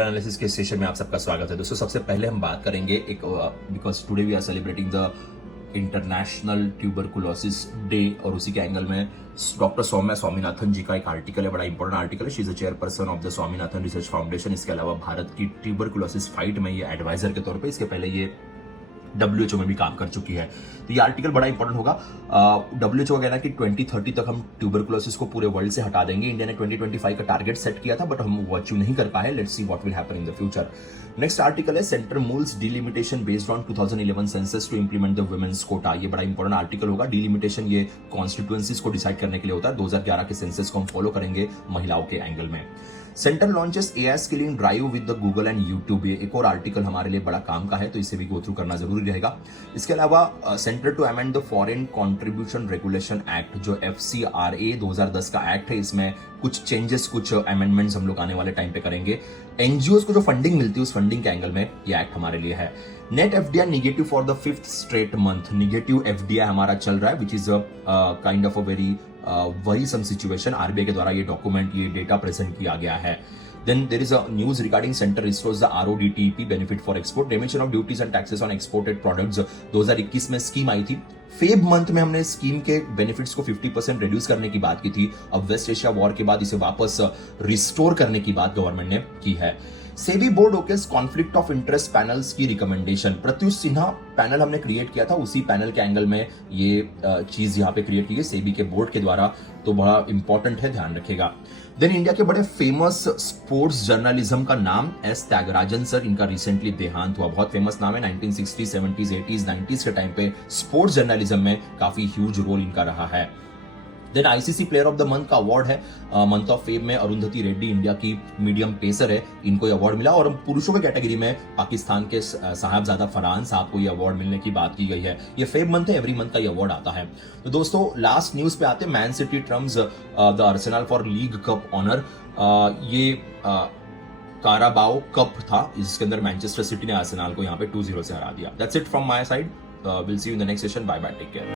Analysis के session में आप सबका स्वागत है। दोस्तों सबसे पहले हम बात करेंगे एक because today we are celebrating the international tuberculosis day और उसी के एंगल में डॉक्टर सौम्या स्वामीनाथन जी का एक आर्टिकल है, बड़ा इंपॉर्टेंट आर्टिकल है। She is a chairperson of the Swaminathan research foundation. इसके अलावा भारत की ट्यूबरकुलोसिस फाइट में ये एडवाइजर के तौर पे, इसके पहले ये WHO में भी काम कर चुकी है। तो ये आर्टिकल बड़ा इंपॉर्टेंट होगा। WHO का कहना है कि 2030 तक हम ट्यूबरकुलोसिस को पूरे वर्ल्ड से हटा देंगे। इंडिया ने 2025 का टारगेट सेट किया था, बट हम वो अचीव नहीं कर पाए। Let's see what will happen in the future. Next article है centre moves delimitation based on 2011 census to implement the women's quota. ये बड़ा इंपॉर्टेंट आर्टिकल होगा। डिलिमिटेशन ये कॉन्स्टिट्यूएंसीज को डिसाइड करने के लिए होता है। 2011 के सेंसस को हम फॉलो करेंगे महिलाओं के एंगल में। Centre launches AI skilling drive with the Google and YouTube. ये एक और आर्टिकल हमारे लिए बड़ा काम का है, तो इसे भी गो थ्रू करना जरूरी रहेगा। इसके अलावा centre to amend the foreign contribution regulation act, जो FCRA 2010 का एक्ट है, इसमें कुछ चेंजेस, कुछ अमेंडमेंट्स हम लोग आने वाले टाइम पे करेंगे। एनजीओस को जो फंडिंग मिलती है, उस फंडिंग के एंगल में ये एक्ट हमारे लिए है। Net FDI negative for the 5th straight month. Negative FDI हमारा चल रहा है, which is kind of a very worrisome situation. RBI के द्वारा ये डॉक्यूमेंट, ये डेटा प्रेजेंट किया गया है। Then there is a news regarding center restores the RODTEP benefit for export. Remission of duties and taxes on exported products 2021 में scheme आई थी। Feb month में हमने स्कीम के बेनिफिट्स को 50% रिड्यूस करने की बात की थी। अब वेस्ट एशिया वॉर के बाद इसे वापस रिस्टोर करने की बात गवर्नमेंट ने की है। SEBI board ओकेस conflict of interest panels की रिकमेंडेशन। प्रत्युष सिन्हा पैनल हमने क्रिएट किया था, उसी पैनल के एंगल में ये चीज यहाँ पे क्रिएट की गई सेबी के बोर्ड के द्वारा, तो बड़ा इंपॉर्टेंट है, ध्यान रखेगा। देन इंडिया के बड़े फेमस स्पोर्ट्स जर्नलिज्म का नाम S त्यागराजन सर, इनका रिसेंटली देहांत हुआ। बहुत फेमस नाम है। 1960s, 70s, 80s, 90s के टाइम पे स्पोर्ट्स जर्नलिज्म में काफी ह्यूज रोल इनका रहा है। Then ICC player of the month का अवार्ड है। मंथ ऑफ फेम में अरुंधति रेड्डी, इंडिया की मीडियम पेसर है, इनको ये अवार्ड मिला। और पुरुषों के कैटेगरी में पाकिस्तान के साहबजादा फरहान साहब को ये अवार्ड मिलने की बात की गई है। ये फेब मंथ है, एवरी मंथ का ये अवार्ड आता है। तो दोस्तों लास्ट न्यूज पे आते हैं। Man City trumps the Arsenal for league cup honour. ये काराबाओ कप था, इसके अंदर मैनचेस्टर सिटी ने आर्सेनल को यहाँ पे 2-0 से हरा दिया। That's it from my side. Will see you in the next session. Bye bye, take care.